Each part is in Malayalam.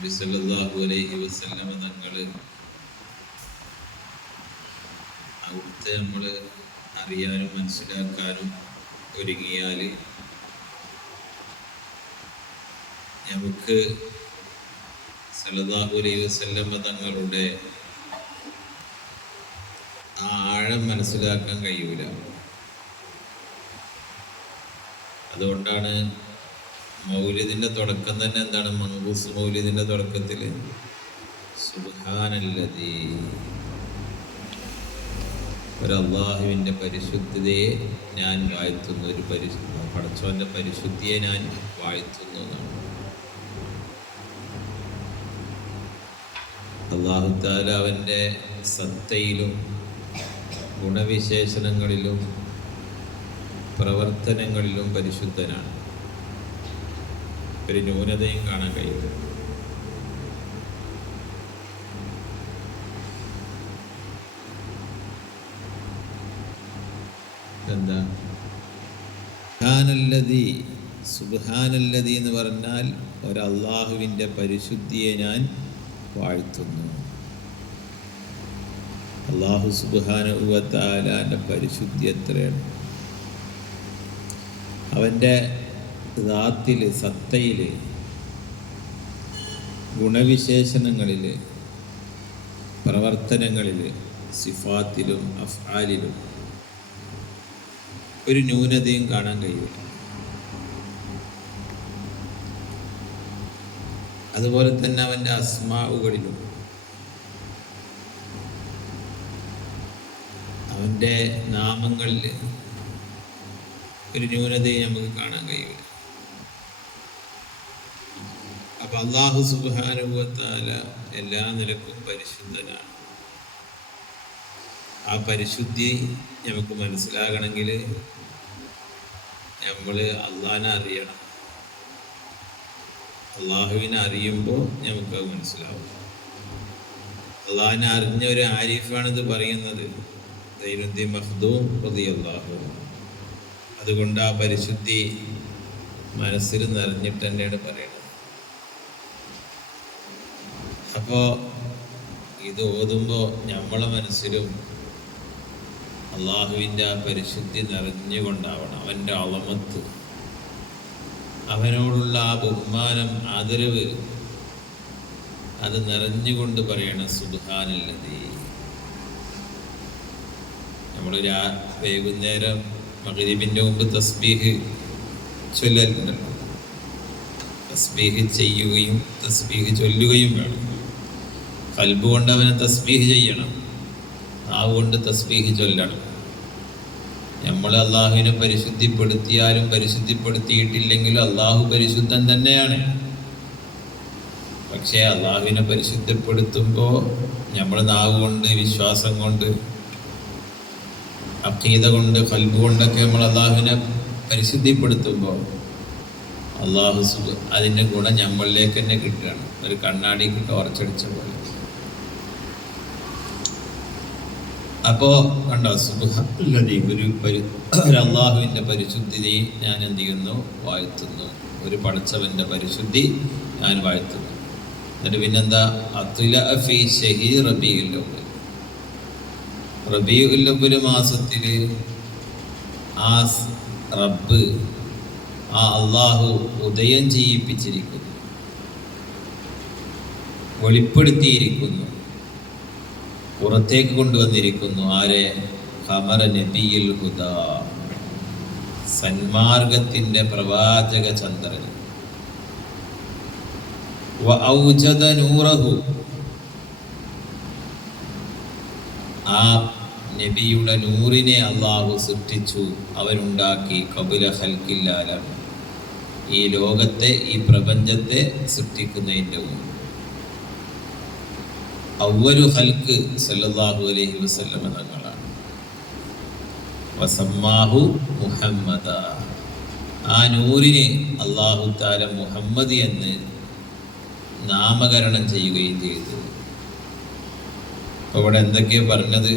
നബി സല്ലല്ലാഹു അലൈഹി വസല്ലം തങ്ങൾ അവിടുത്തെ നമ്മൾ അറിയാനും മനസ്സിലാക്കാനും ഒരുങ്ങിയാൽ നമുക്ക് സല്ലല്ലാഹു അലൈഹി വസല്ലം തങ്ങളുടെ ആ ആഴം മനസ്സിലാക്കാൻ കഴിയൂല. അതുകൊണ്ടാണ് മൗലിദിന്റെ തുടക്കം തന്നെ എന്താണ്? മങ്കൂസ് മൗലിദിന്റെ തുടക്കത്തിൽ സുബ്ഹാനല്ലദീ, ഒരു അള്ളാഹുവിൻ്റെ പരിശുദ്ധതയെ ഞാൻ വാഴ്ത്തുന്നു, ഒരു പടച്ചവന്റെ പരിശുദ്ധിയെ ഞാൻ വാഴ്ത്തുന്നു എന്നാണ്. അല്ലാഹു തആല അവൻ്റെ സത്തയിലും ഗുണവിശേഷണങ്ങളിലും പ്രവർത്തനങ്ങളിലും പരിശുദ്ധനാണ്. ഒരു ന്യൂനതയും കാണാൻ കഴിയില്ല. എന്താ സുബ്ഹാനല്ലദീ എന്ന് പറഞ്ഞാൽ ഒരു അള്ളാഹുവിൻ്റെ പരിശുദ്ധിയെ ഞാൻ വാഴ്ത്തുന്നു. അള്ളാഹു സുബ്ഹാനഹു വ തആലയുടെ പരിശുദ്ധി എത്രയാണ്! അവൻ്റെ ദാത്തിൽ, സത്തയിൽ, ഗുണവിശേഷണങ്ങളിൽ, പ്രവർത്തനങ്ങളിൽ, സിഫാത്തിലും അഫ്ആലിലും ഒരു ന്യൂനതയും കാണാൻ കഴിയില്ല. അതുപോലെ തന്നെ അവൻ്റെ അസ്മാഉകളിലും അവൻ്റെ നാമങ്ങളിൽ ഒരു ന്യൂനതയും നമുക്ക് കാണാൻ കഴിയില്ല. അപ്പൊ അല്ലാഹു സുബ്ഹാനഹു വ തആല എല്ലാ നിലക്കും പരിശുദ്ധനാണ്. ആ പരിശുദ്ധി നമുക്ക് മനസ്സിലാകണമെങ്കിൽ നമ്മൾ അള്ളാഹിനെ അറിയണം. അള്ളാഹുവിനെ അറിയുമ്പോൾ നമുക്കത് മനസ്സിലാവും. അള്ളാഹിനെ അറിഞ്ഞ ഒരു ആരിഫാണിത് പറയുന്നത്, സൈനുദ്ദീൻ മഖ്ദൂം റളിയല്ലാഹു അൻഹു. അതുകൊണ്ട് ആ പരിശുദ്ധി മനസ്സിൽ നിറഞ്ഞിട്ട് തന്നെയാണ് പറയുന്നത്. അപ്പോൾ ഇത് ഓതുമ്പോൾ നമ്മളെ മനസ്സിലും അള്ളാഹുവിൻ്റെ ആ പരിശുദ്ധി നിറഞ്ഞുകൊണ്ടാവണം. അവൻ്റെ അളമത്ത്, അവനോടുള്ള ആ ബഹുമാനം, ആദരവ്, അത് നിറഞ്ഞുകൊണ്ട് പറയണം സുബ്ഹാനല്ലദീ. നമ്മൾ വൈകുന്നേരം മഗ്രിബിൻ്റെ മുമ്പ് തസ്ബീഹ് ചൊല്ലലുണ്ടല്ലോ. തസ്ബീഹ് ചെയ്യുകയും തസ്ബീഹ് ചൊല്ലുകയും വേണം. ഖൽബ് കൊണ്ട് അവനെ തസ്ബീഹ് ചെയ്യണം, നാവ് കൊണ്ട് തസ്ബീഹ് ചൊല്ലണം. നമ്മൾ അള്ളാഹുവിനെ പരിശുദ്ധിപ്പെടുത്തിയാലും പരിശുദ്ധിപ്പെടുത്തിയിട്ടില്ലെങ്കിലും അള്ളാഹു പരിശുദ്ധൻ തന്നെയാണ്. പക്ഷേ അള്ളാഹുവിനെ പരിശുദ്ധപ്പെടുത്തുമ്പോൾ നമ്മൾ നാവ് കൊണ്ട്, വിശ്വാസം കൊണ്ട്, അഖീദ കൊണ്ട്, ഖൽബ് കൊണ്ടൊക്കെ നമ്മൾ അള്ളാഹുവിനെ പരിശുദ്ധിപ്പെടുത്തുമ്പോൾ അള്ളാഹു അതിൻ്റെ ഗുണം നമ്മളിലേക്ക് തന്നെ കിട്ടുകയാണ്. ഒരു കണ്ണാടിക്ക് ടോർച്ചടിച്ച പോലെ. അപ്പോൾ കണ്ടോ, സുബ്ഹാനല്ലദീ, ഒരു അള്ളാഹുവിൻ്റെ പരിശുദ്ധിയെ ഞാൻ എന്ത് ചെയ്യുന്നു? വാഴ്ത്തുന്നു. ഒരു പടച്ചവൻ്റെ പരിശുദ്ധി ഞാൻ വാഴ്ത്തുന്നു. എന്നിട്ട് പിന്നെന്താ? അത്ല ഫീ ശഹീ റബീഉൽ അവ്വൽ. റബീഉൽ അവ്വൽ മാസത്തിൽ ആ റബ്ബ്, ആ അള്ളാഹു ഉദയം ചെയ്യിപ്പിച്ചിരിക്കുന്നു, വെളിപ്പെടുത്തിയിരിക്കുന്നു, പുറത്തേക്ക് കൊണ്ടുവന്നിരിക്കുന്നു. ആരെ? ഖമറ നബിയിൽ ഹുദാ, സന്മാർഗത്തിൻ്റെ പ്രവാചക ചന്ദ്രൻ. വ ഔജദ നൂറഹു, ആ നബിയുടെ നൂറിനെ അള്ളാഹു സൃഷ്ടിച്ചു, അവനുണ്ടാക്കി. ഖബല ഖൽഖിൽ ആലം, ഈ ലോകത്തെ, ഈ പ്രപഞ്ചത്തെ സൃഷ്ടിക്കുന്നതിൻ്റെ മുമ്പ്. അവ്വലു ഖൽഖ് സല്ലല്ലാഹു അലൈഹി വസല്ലം തങ്ങളാണ്. വസമ്മാഹു മുഹമ്മദ, ആ നൂറിനെ അല്ലാഹു തആല മുഹമ്മദ് എന്ന് നാമകരണം ചെയ്യുകയും ചെയ്തു. അപ്പോൾ ഇവിടെ എന്തൊക്കെയാണ് പറഞ്ഞത്?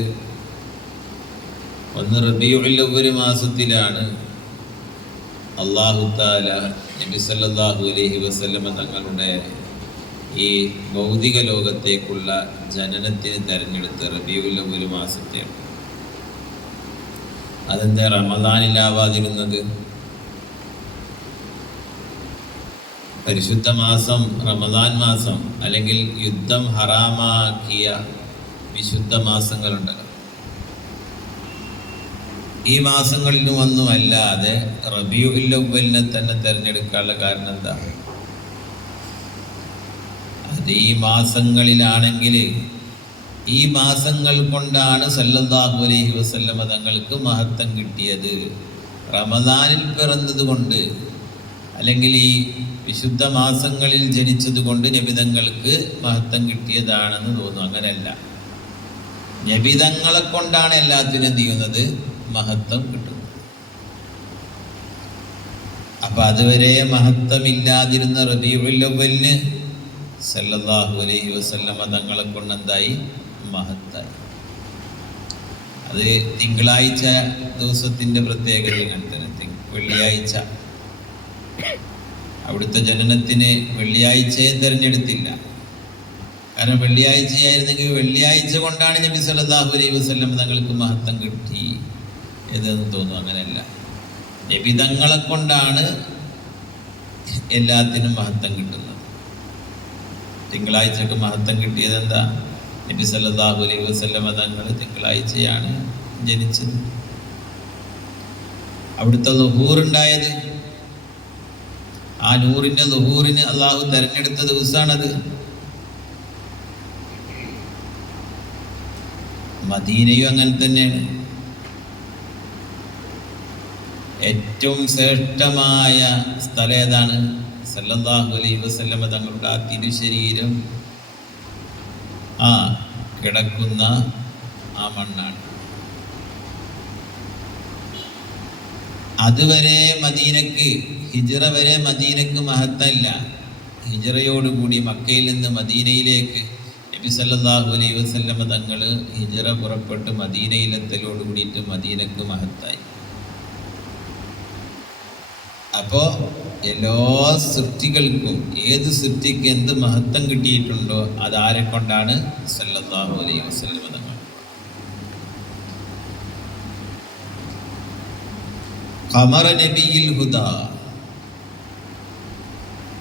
ഒന്ന്, റബീഉൽ അവ്വൽ മാസത്തിലാണ് അല്ലാഹു തആല നബി സല്ലല്ലാഹു അലൈഹി വസല്ലം തങ്ങളുടെ ഈ ഭൗതിക ലോകത്തേക്കുള്ള ജനനത്തിന് തിരഞ്ഞെടുത്ത റബീഉൽ അവ്വൽ മാസത്തെയാണ്. അതെന്താ റമദാനിലാവാതിരുന്നത്? പരിശുദ്ധ മാസം റമദാൻ മാസം, അല്ലെങ്കിൽ യുദ്ധം ഹറാമാക്കിയ വിശുദ്ധ മാസങ്ങളുണ്ടല്ലോ, ഈ മാസങ്ങളിലും ഒന്നും അല്ലാതെ റബീഉൽ അവ്വലിനെ തന്നെ തിരഞ്ഞെടുക്കാനുള്ള കാരണം എന്താ? അത് ഈ മാസങ്ങളിലാണെങ്കിൽ ഈ മാസങ്ങൾ കൊണ്ടാണ് സല്ലല്ലാഹു അലൈഹി വസല്ലമ തങ്ങൾക്ക് മഹത്വം കിട്ടിയത്. റമദാനിൽ പിറന്നത് കൊണ്ട്, അല്ലെങ്കിൽ ഈ വിശുദ്ധ മാസങ്ങളിൽ ജനിച്ചത് കൊണ്ട് നബിതങ്ങൾക്ക് മഹത്വം കിട്ടിയതാണെന്ന് തോന്നുന്നു. അങ്ങനെയല്ല, നബിതങ്ങളെ കൊണ്ടാണ് എല്ലാത്തിനും എന്ത് ചെയ്യുന്നത്? മഹത്വം കിട്ടുന്നത്. അപ്പൊ അതുവരെ മഹത്വമില്ലാതിരുന്ന റബീഉൽ അവ്വലിന് സല്ലല്ലാഹു അലൈഹി വസല്ലമ തങ്ങളെ കൊണ്ട് എന്തായി? മഹത്തായി. അത് തിങ്കളാഴ്ച ദിവസത്തിന്റെ പ്രത്യേകത ഇങ്ങനെ തന്നെ. വെള്ളിയാഴ്ച അവിടുത്തെ ജനനത്തിന് വെള്ളിയാഴ്ചയെ തിരഞ്ഞെടുത്തില്ല. കാരണം വെള്ളിയാഴ്ചയായിരുന്നെങ്കിൽ വെള്ളിയാഴ്ച കൊണ്ടാണ് നബി സല്ലല്ലാഹു അലൈഹി വസല്ലം തങ്ങൾക്ക് മഹത്വം കിട്ടി എന്ന് തോന്നുന്നു. അങ്ങനെയല്ല, നബി തങ്ങളെ കൊണ്ടാണ് എല്ലാത്തിനും മഹത്വം കിട്ടുന്നത്. തിങ്കളാഴ്ചക്ക് മഹത്വം കിട്ടിയത് എന്താ? നബി സല്ലല്ലാഹു അലൈഹി വസല്ലം തങ്ങൾ തിങ്കളാഴ്ചയാണ് ജനിച്ചത്. അവിടുത്തെ ളുഹൂർ ഉണ്ടായത്, ആ നൂറിന്റെ ളുഹൂറിന് അള്ളാഹു തെരഞ്ഞെടുത്ത ദിവസമാണത്. മദീനയും അങ്ങനെ തന്നെയാണ്. ഏറ്റവും ശ്രേഷ്ഠമായ സ്ഥലം ഏതാണ്? സല്ലല്ലാഹു അലൈഹി വസല്ലമ തങ്ങളുടെ ആ തിരുശരീരം കിടക്കുന്ന ആ മണ്ണാണ്. അതുവരെ മദീനക്ക്, ഹിജ്റ വരെ മദീനക്ക് മഹത്വമില്ല. ഹിജ്റയോടുകൂടി മക്കയിൽ നിന്ന് മദീനയിലേക്ക് നബി സല്ലല്ലാഹു അലൈഹി വസല്ലമ തങ്ങൾ ഹിജ്റ പുറപ്പെട്ട് മദീനയിലെത്തലോട് കൂടിയിട്ട് മദീനക്ക് മഹത്തായി. അപ്പോൾ എല്ലാ സൃഷ്ടികൾക്കും, ഏത് സൃഷ്ടിക്ക് എന്ത് മഹത്വം കിട്ടിയിട്ടുണ്ടോ അതാരെ കൊണ്ടാണ്? സല്ലല്ലാഹു അലൈഹി വസല്ലമ തങ്ങൾ. ഖമറ നബിയിൽ ഹുദാ,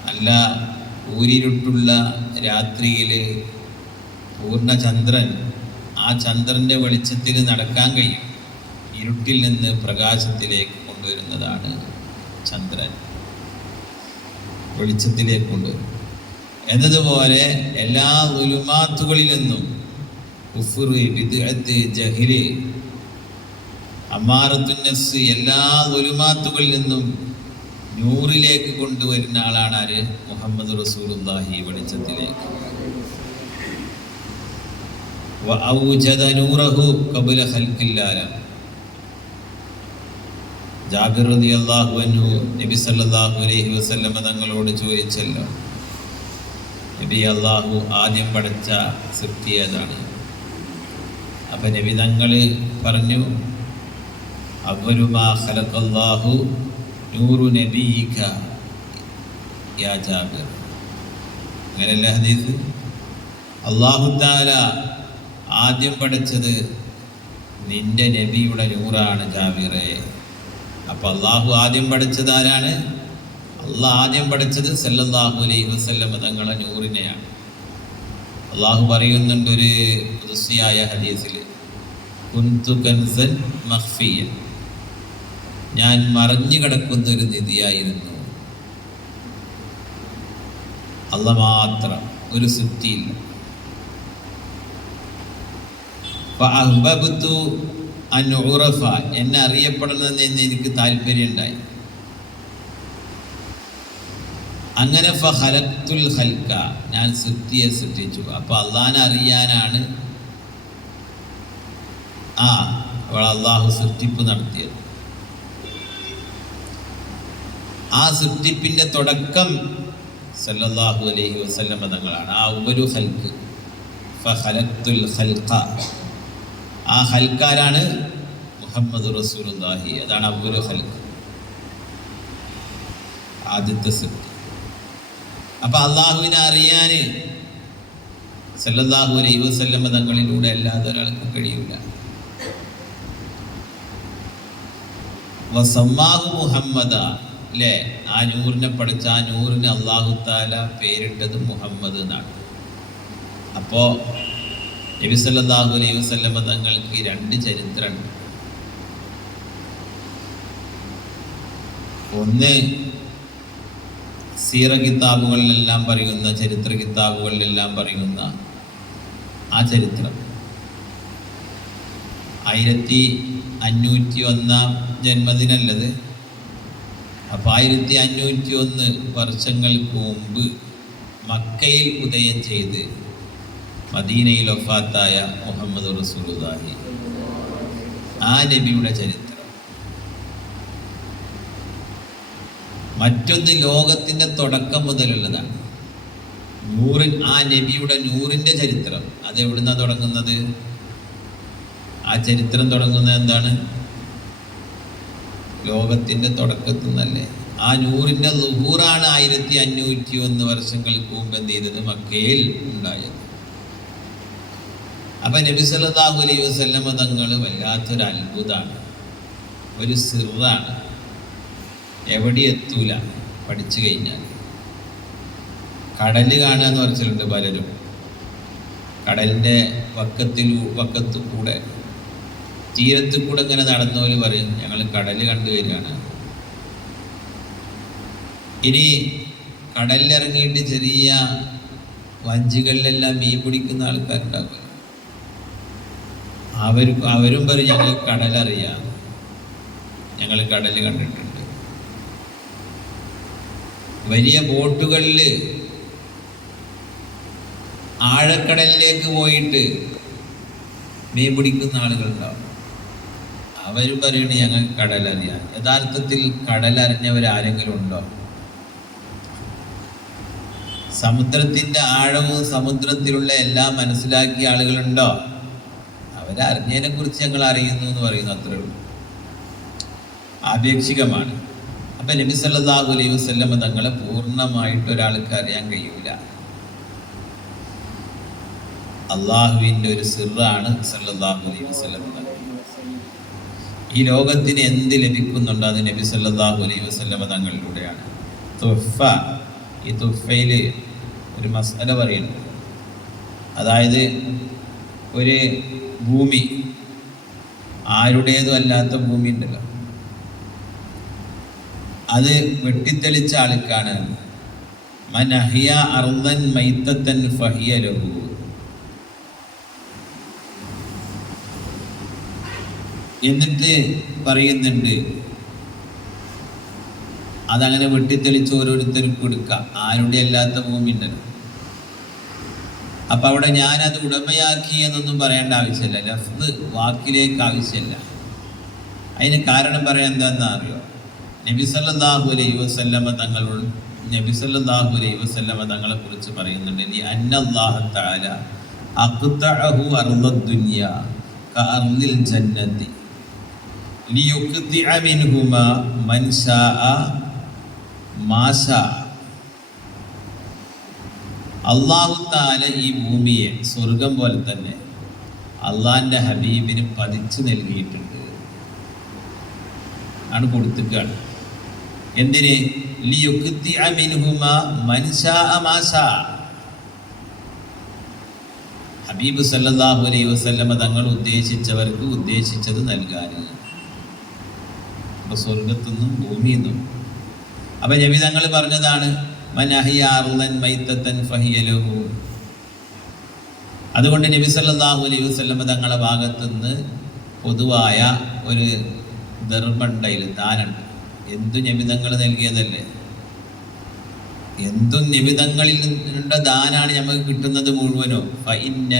നല്ല ഊരിരുട്ടുള്ള രാത്രിയിൽ പൂർണ്ണചന്ദ്രൻ, ആ ചന്ദ്രന്റെ വെളിച്ചത്തിൽ നടക്കാൻ കഴിയും. ഇരുട്ടിൽ നിന്ന് പ്രകാശത്തിലേക്ക് കൊണ്ടുവരുന്നതാണ് ചന്ദ്രൻ, വെളിച്ചത്തിലേക്ക് കൊണ്ടുവരും. എന്നതുപോലെ എല്ലാ ദുലുമാത്തുകളിൽ നിന്നും, കുഫ്ർ, ബിദ്അത്ത്, ജഹ്ല്, അമാറത്തുൻ നഫ്സ്, എല്ലാ ദുലുമാത്തുകളിൽ നിന്നും നൂറിലേക്ക് കൊണ്ടുവരുന്ന ആളാണ് ആര്? മുഹമ്മദ് റസൂലുള്ളാഹി, വെളിച്ചത്തിലേക്ക്. വഅൗജദ നൂറഹു ഖബ്ല ഖൽഖിൽ ആലം. ജാബിർ റളിയല്ലാഹു അൻഹു നബി സല്ലല്ലാഹു അലൈഹി വസല്ലമ തങ്ങളോട് ചോദിച്ചല്ലോ, നബി, അല്ലാഹു ആദ്യം പഠിച്ച സൃഷ്ടി ഏതാണ്? അപ്പൊ നബി തങ്ങൾ പറഞ്ഞു, അവ്വലു മാ ഖലഖല്ലാഹു നൂറു നബിയിക യാ ജാബിർ. അങ്ങനെയല്ല ഹദീസ്? അല്ലാഹു തആല ആദ്യം പഠിച്ചത് നിന്റെ നബിയുടെ നൂറാണ് ജാബിറേ. അപ്പൊ അള്ളാഹു ആദ്യം പഠിച്ചത് ആരാണ്? അള്ളാഹ് ആദ്യം പഠിച്ചത് സല്ലല്ലാഹു അലൈഹി വസല്ലമ തങ്ങളെ നൂറിനെയാണ്. അള്ളാഹു പറയുന്നുണ്ട് ഒരു ഖുദ്സിയായ ഹദീസിൽ, കുന്തു കൻസൻ മഖ്ഫിയൻ, ഞാൻ മറഞ്ഞു കിടക്കുന്ന ഒരു നിധിയായിരുന്നു. അള്ളാഹ് മാത്രം, ഒരു സൃഷ്ടിയില്ല. ഫഅഹ്ബബ്തു അൻ ഉറഫ, എന്നെ അറിയപ്പെടണമെന്ന് എനിക്ക് താല്പര്യം ഉണ്ടായി. അങ്ങനെ ഫഖലഖ്തുൽ ഖൽഖ, ഞാൻ സൃഷ്ടിയെ സൃഷ്ടിച്ചു. അപ്പൊ അള്ളാഹിനെ അറിയാനാണ് അള്ളാഹു സൃഷ്ടിപ്പ് നടത്തിയത്. ആ സൃഷ്ടിപ്പിന്റെ തുടക്കം സല്ലല്ലാഹു അലൈഹി വസല്ലമ തങ്ങളാണ്. ആ അവ്വലു ഖൽഖ്, ഫഖലഖ്തുൽ ഖൽഖ, ആ ഖൽഖാരാണ് മുഹമ്മദ് റസൂലുള്ളാഹി. അതാണ് അവ്വലു ഖൽഖ്, ആദ്യത്തെ സൃഷ്ടി. അപ്പൊ അള്ളാഹുവിനെ അറിയാൻ സല്ലല്ലാഹു അലൈഹി വസല്ലം തങ്ങളിലൂടെ അല്ലാതെ ഒരാൾക്ക് കഴിയൂല. വസമ്മാഹു മുഹമ്മദ, അല്ലേ? ആ നൂറിനെ പഠിച്ച ആ നൂറിന് അള്ളാഹു താല പേരിട്ടത് മുഹമ്മദ് എന്നാണ്. അപ്പോൾ നബി സല്ലല്ലാഹു അലൈഹി വസല്ലം തങ്ങൾക്ക് രണ്ട് ചരിത്രമുണ്ട്. ഒന്ന് സീറ കിതാബുകളിലെല്ലാം പറയുന്ന, ചരിത്ര കിതാബുകളിലെല്ലാം പറയുന്ന ആ ചരിത്രം 1501 ജന്മദിനല്ലത്. അപ്പം 1501 വർഷങ്ങൾക്ക് മുമ്പ് മക്കയിൽ ഉദയം ചെയ്ത് മദീനയിൽ വഫാത്തായ മുഹമ്മദ് റസൂലുള്ളാഹി, ആ നബിയുടെ ചരിത്രം. മറ്റൊന്ന് ലോകത്തിൻ്റെ തുടക്കം മുതലുള്ളതാണ്. ആ നബിയുടെ നൂറിൻ്റെ ചരിത്രം. അതെവിടുന്നാണ് തുടങ്ങുന്നത്? ആ ചരിത്രം തുടങ്ങുന്നത് എന്താണ്? ലോകത്തിൻ്റെ തുടക്കത്തിൽ നിന്നല്ലേ. ആ നൂറിൻ്റെ ളുഹൂറാണ് 1501 വർഷങ്ങൾക്ക് മുമ്പ് എന്ത് ചെയ്തത്? മക്കയിൽ ഉണ്ടായത്. അപ്പം നബി സല്ലല്ലാഹു അലൈഹി വസല്ലം തങ്ങൾ വല്ലാത്തൊരു അത്ഭുതമാണ്, ഒരു സിറാണ്. എവിടെ എത്തൂല പഠിച്ചു കഴിഞ്ഞാൽ. കടല് കാണുക എന്ന് പറഞ്ഞിട്ടുണ്ട് പലരും. കടലിൻ്റെ വക്കത്തു കൂടെ, തീരത്ത് കൂടെ ഇങ്ങനെ നടന്നവർ പറയും ഞങ്ങൾ കടല് കണ്ടു വരികയാണ്. ഇനി കടലിലിറങ്ങിയിട്ട് ചെറിയ വഞ്ചികളിലെല്ലാം മീൻ പിടിക്കുന്ന ആൾക്കാരുണ്ടാവും. അവരും പറയും ഞങ്ങൾ കടലറിയാം, ഞങ്ങൾ കടല് കണ്ടിട്ടുണ്ട്. വലിയ ബോട്ടുകളിൽ ആഴക്കടലിലേക്ക് പോയിട്ട് മീൻ പിടിക്കുന്ന ആളുകളുണ്ടാവും. അവരും പറയണേ ഞങ്ങൾ കടലറിയാം. യഥാർത്ഥത്തിൽ കടലറിഞ്ഞവരാരെങ്കിലും ഉണ്ടോ? സമുദ്രത്തിൻ്റെ ആഴവും സമുദ്രത്തിലുള്ള എല്ലാം മനസ്സിലാക്കിയ ആളുകളുണ്ടോ? അവരറിഞ്ഞതിനെ കുറിച്ച് ഞങ്ങൾ അറിയുന്നു എന്ന് പറയുന്നു, അത്രേ ഉള്ളൂ. ആപേക്ഷികമാണ്. അപ്പം നബി സല്ലല്ലാഹു അലൈഹി വസല്ലം തങ്ങളെ പൂർണ്ണമായിട്ട് ഒരാൾക്ക് അറിയാൻ കഴിയൂല. അള്ളാഹുവിൻ്റെ ഒരു സിറാണ് സല്ലല്ലാഹു അലൈഹി വസല്ലം തങ്ങൾ. ഈ ലോകത്തിന് എന്ത് ലഭിക്കുന്നുണ്ടോ അത് നബി സല്ലല്ലാഹു അലൈഹി വസല്ലം തങ്ങളിലൂടെയാണ്. തുഹ്ഫ, ഈ തുഹ്ഫയിൽ ഒരു മസ്അല പറയുന്നു. അതായത് ഒരു ഭൂമി, ആരുടേതും അല്ലാത്ത ഭൂമി ഉണ്ടല്ലോ, അത് വെട്ടിത്തെളിച്ച ആൾക്കാണ്. മൻ അഹ്യ അർളൻ മൈത്തൻ ഫഹിയ ലഹു. എന്നിട്ട് പറയുന്നുണ്ട് അതങ്ങനെ വെട്ടിത്തെളിച്ച് ഓരോരുത്തർക്കും എടുക്കാം. ആരുടെ അല്ലാത്ത ഭൂമി ഉണ്ടല്ലോ. അപ്പം അവിടെ ഞാനത് ഉടമയാക്കി എന്നൊന്നും പറയേണ്ട ആവശ്യമില്ല. ലഫ്ദ് വാക്കിലേക്ക് ആവശ്യമില്ല. അതിന് കാരണം പറയാൻ എന്താണെന്ന് അറിയോ? നബി സല്ലല്ലാഹു അലൈഹി വസല്ലമ തങ്ങളെ കുറിച്ച് പറയുന്നുണ്ട്. ലി അന്നല്ലാഹു തആല അഖ്തഅഹു അർളദ് ദുനിയ കഅർളിൽ ജന്നതി ലിയുഖ്തിഅ മിൻഹുമാ മൻ ശാഅ മാ ശാഅ. അല്ലാഹു തആല ഈ ഭൂമിയെ സ്വർഗം പോലെ തന്നെ അള്ളാഹിൻ്റെ ഹബീബിന് പതിച്ചു നൽകിയിട്ടുണ്ട്, ആണ് കൊടുത്തിക്കാണ്. എന്തിന്? ലിയുഖ്തിഅ മിൻഹുമാ മൻ ശാഅ മാ ശാഅ. ഹബീബ് സല്ലല്ലാഹു അലൈഹി വസല്ലമ തങ്ങൾ ഉദ്ദേശിച്ചവർക്ക് ഉദ്ദേശിച്ചത് നൽകാൻ. അപ്പോൾ സ്വർഗത്തുനിന്നും ഭൂമിയിൽ നിന്നും. അപ്പം നബി തങ്ങൾ പറഞ്ഞതാണ് മൻ അഹ്യ അർളൻ മൈത്തൻ ഫഹിയ ലഹു. അതുകൊണ്ട് നബി സല്ലല്ലാഹു അലൈഹി വസല്ലമ തങ്ങളുടെ ഭാഗത്തുനിന്ന് പൊതുവായ ഒരു ധർമ്മണ്ടയിൽ ദാനുണ്ട്. എന്തു നിബിധങ്ങൾ നൽകിയതല്ലേ, എന്തും നിബിധങ്ങളിൽ നിന്നുള്ള ദാനാണ് നമുക്ക് കിട്ടുന്നത് മുഴുവനോ. ഫഇന്ന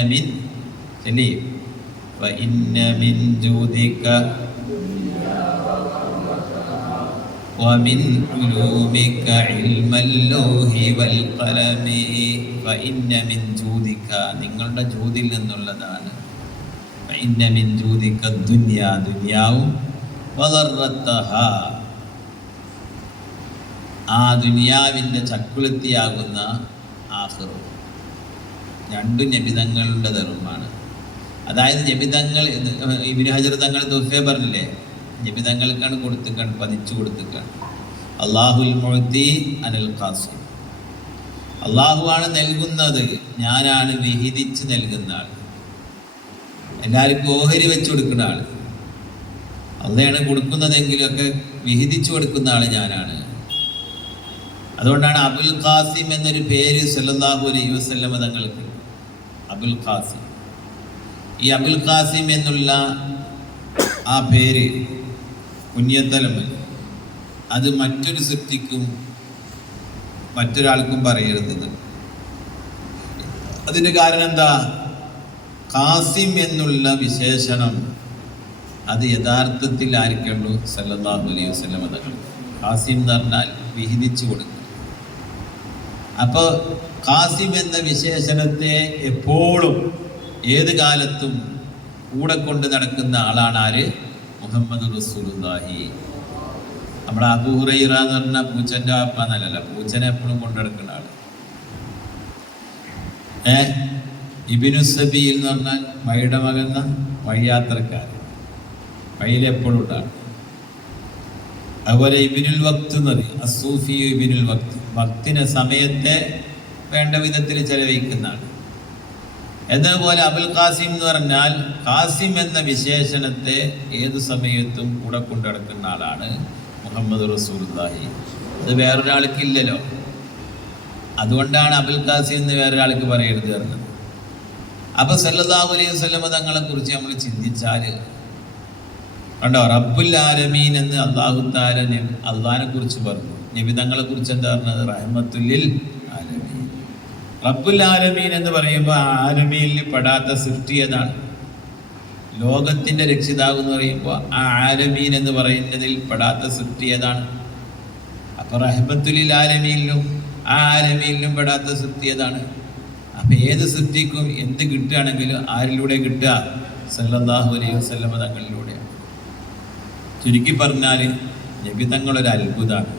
മിൻ ജൂദിക വമിൻ ഉലൂമിക ഇൽമൽ ലൗഹി വൽ ഖലമി. ഫഇന്ന മിൻ ജൂദിക, നിങ്ങളുടെ ജൂദിൽ നിന്നുള്ളതാണ്. ഫഇന്ന മിൻ ജൂദിക ദുനിയ, ദുനിയാവും വദറത്തഹ, ആ ആ ദുനിയാവിൻ്റെ ചക്കുളത്തിയാകുന്ന ആഖിറവും. രണ്ടും നബിതങ്ങളുടെ ധർമ്മമാണ്. അതായത് നബിതങ്ങൾ ഇബ്നു ഹജർ തങ്ങൾ തുഫെ പറഞ്ഞില്ലേ, നബിതങ്ങൾക്കാണ് കൊടുത്തിക്കാണ്, പതിച്ചു കൊടുത്തിക്കാണ്. അല്ലാഹുൽ മുഅ്തി അനൽ ഖാസിം, അള്ളാഹുവാണ് നൽകുന്നത്, ഞാനാണ് വിഹിതിച്ച് നൽകുന്ന ആൾ. എല്ലാവർക്കും ഓഹരി വെച്ച് കൊടുക്കുന്ന ആൾ അള്ളയാണ് കൊടുക്കുന്നതെങ്കിലൊക്കെ വിഹിതിച്ചു കൊടുക്കുന്ന ആൾ ഞാനാണ്. അതുകൊണ്ടാണ് അബുൽ ഖാസിം എന്നൊരു പേര് സല്ലല്ലാഹു അലൈഹി വസല്ലം തങ്ങൾക്ക്. അബുൽ ഖാസിം, ഈ അബുൽ ഖാസിം എന്നുള്ള ആ പേര് കുഞ്ഞത്തലമൻ, അത് മറ്റൊരു സൃഷ്ടിക്കും മറ്റൊരാൾക്കും പറയരുത്. അതിന് കാരണം എന്താ? ഖാസിം എന്നുള്ള വിശേഷണം അത് യഥാർത്ഥത്തിൽ ആയിരിക്കുള്ളൂ സല്ലല്ലാഹു അലൈഹി വസല്ലം തങ്ങൾ. ഖാസിം എന്ന് പറഞ്ഞാൽ വിഹിതിച്ചു കൊടുക്കുക. അപ്പോൾ ഖാസിം എന്ന വിശേഷണത്തെ എപ്പോഴും ഏത് കാലത്തും കൂടെ കൊണ്ട് നടക്കുന്ന ആളാണ് ആര്? മുഹമ്മദ് റസൂലുള്ളാഹി. നമ്മുടെ അബൂ ഹുറൈറ എന്ന് പറഞ്ഞാൽ പൂച്ചൻ്റെ വാപ്പ എന്നല്ല, പൂച്ചനെ എപ്പോഴും കൊണ്ടു നടക്കുന്ന ആള്. ഇബ്നു സബീൽ എന്ന് പറഞ്ഞാൽ വഴിയുടെ മകന്ന വഴിയാത്രക്കാരൻ, വഴിയിലെപ്പോഴും ഉണ്ടാണ്. അതുപോലെ ഇബ്നുൽ വക്ത് എന്ന് പറയും, അസൂഫി ഇബ്നുൽ വക്ത്, വക്തിനെ സമയത്തെ വേണ്ട വിധത്തിൽ ചെലവഴിക്കുന്നതാണ്. എന്നതുപോലെ അബുൽ ഖാസിം എന്ന് പറഞ്ഞാൽ ഖാസിം എന്ന വിശേഷണത്തെ ഏതു സമയത്തും കൂടെ കൊണ്ടു നടക്കുന്ന ആളാണ് മുഹമ്മദ് റസൂലുള്ളാഹി. അത് വേറൊരാൾക്കില്ലല്ലോ. അതുകൊണ്ടാണ് അബുൽ ഖാസിം എന്ന് വേറൊരാൾക്ക് പറയരുത് പറഞ്ഞത്. അപ്പൊ സല്ലല്ലാഹു അലൈഹി വസല്ലം തങ്ങളെ കുറിച്ച് നമ്മൾ ചിന്തിച്ചാൽ കണ്ടോ, റബ്ബുൽ ആലമീൻ എന്ന് അല്ലാഹു തആല അള്ളാഹിനെ കുറിച്ച് പറഞ്ഞു. നബി തങ്ങളെ കുറിച്ച് എന്താ പറഞ്ഞത്? റഹ്മത്തുൽ ലിൽ ആലമീൻ. റബ്ബുൽ ആലമീൻ എന്ന് പറയുമ്പോൾ ആലമീനിൽ പെടാത്ത സൃഷ്ടി ഏതാണ്? ലോകത്തിന്റെ രക്ഷിതാവ് എന്ന് പറയുമ്പോൾ ആ ആലമീൻ എന്ന് പറയുന്നതിൽ പെടാത്ത സൃഷ്ടി ഏതാണ്? അപ്പൊ റഹ്മത്തുൽ ലിൽ ആലമീനിലും ആ ആലമീനിലും പെടാത്ത സൃഷ്ടി ഏതാണ്? അപ്പൊ ഏത് സൃഷ്ടിക്കും എന്ത് കിട്ടുകയാണെങ്കിലും ആരിലൂടെ കിട്ടുക? സല്ലല്ലാഹു അലൈഹി വസല്ലം തങ്ങളിലൂടെയാണ്. ചുരുക്കി പറഞ്ഞാൽ നബി തങ്ങളൊരു അത്ഭുതമാണ്.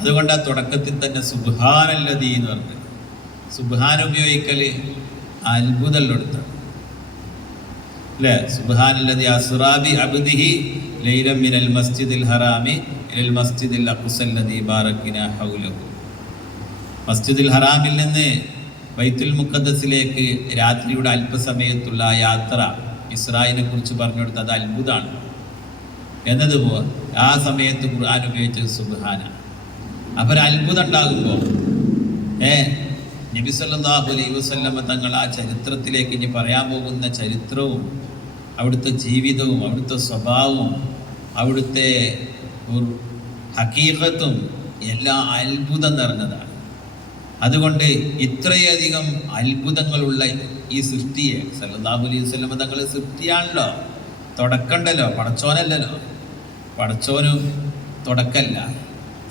അതുകൊണ്ട് ആ തുടക്കത്തിൽ തന്നെ സുബ്ഹാനല്ലദീ എന്ന് പറഞ്ഞത്, സുബ്ഹാൻ ഉപയോഗിക്കൽ അത്ഭുതമുള്ളടുത്താണ് അല്ലേ? സുബ്ഹാനല്ലദീ അസ്റാ ബി അബ്ദിഹി ലൈലൻ മിനൽ മസ്ജിദിൽ ഹറാമി ഇലൽ മസ്ജിദിൽ അഖ്സല്ലദീ ബാറക്നാ ഹൗലഹു. മസ്ജിദുൽ ഹറാമിൽ നിന്ന് ബൈത്തുൽ മുഖദ്ദസിലേക്ക് രാത്രിയുടെ അല്പസമയത്തുള്ള യാത്ര ഇസ്രായിനെ കുറിച്ച് പറഞ്ഞു കൊടുത്തത് അത് അത്ഭുതമാണ് എന്നതുപോലെ ആ സമയത്ത് ഖുർആൻ ഉപയോഗിച്ചത് സുബ്ഹാന. അപ്പോൾ ഒരു അത്ഭുതം ഉണ്ടാകുമ്പോൾ നബി സല്ലല്ലാഹു അലൈഹി വസല്ലം തങ്ങൾ ആ ചരിത്രത്തിലേക്ക് ഇനി പറയാൻ പോകുന്ന ചരിത്രവും അവിടുത്തെ ജീവിതവും അവിടുത്തെ സ്വഭാവവും അവിടുത്തെ ഹഖീഖത്തും എല്ലാം അത്ഭുതം നിറഞ്ഞതാണ്. അതുകൊണ്ട് ഇത്രയധികം അത്ഭുതങ്ങളുള്ള ഈ സൃഷ്ടിയെ സല്ലല്ലാഹു അലൈഹി വസല്ലം തങ്ങൾ സൃഷ്ടിയാണല്ലോ, തുടക്കണ്ടല്ലോ, പടച്ചോനല്ലല്ലോ. പടച്ചോനും തുടക്കല്ല,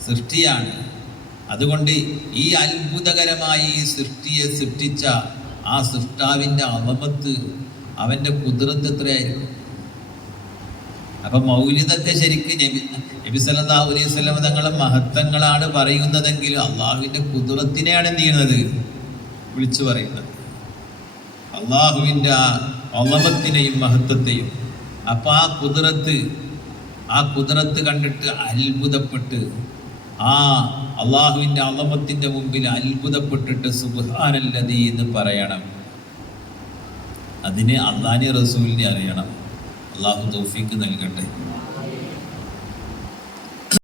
സൃഷ്ടിയാണ്. അതുകൊണ്ട് ഈ അത്ഭുതകരമായി ഈ സൃഷ്ടിയെ സൃഷ്ടിച്ച ആ സൃഷ്ടാവിൻ്റെ അളമത്ത്, അവൻ്റെ കുദ്റത്ത് എത്രയായിരിക്കും? അപ്പം മൗലിദൊക്കെ ശരിക്കും നബി സല്ലല്ലാഹു അലൈഹി വസല്ലം തങ്ങളെ മഹത്വങ്ങളാണ് പറയുന്നതെങ്കിൽ അള്ളാഹുവിൻ്റെ കുദ്റത്തിനെയാണ് എന്ത് ചെയ്യുന്നത്? വിളിച്ചു പറയുന്നത്, അള്ളാഹുവിൻ്റെ ആ അളമത്തിനെയും മഹത്വത്തെയും. അപ്പം ആ കുദ്റത്ത് കണ്ടിട്ട് അത്ഭുതപ്പെട്ട് ആ അള്ളാഹുവിൻ്റെ അളമത്തിൻ്റെ മുമ്പിൽ അത്ഭുതപ്പെട്ടിട്ട് സുബ്ഹാനല്ലദീ എന്ന് പറയണം. അതിന് അള്ളാഹിനെ റസൂലിനെ അറിയണം. അള്ളാഹു തൗഫീക്ക് നൽകട്ടെ.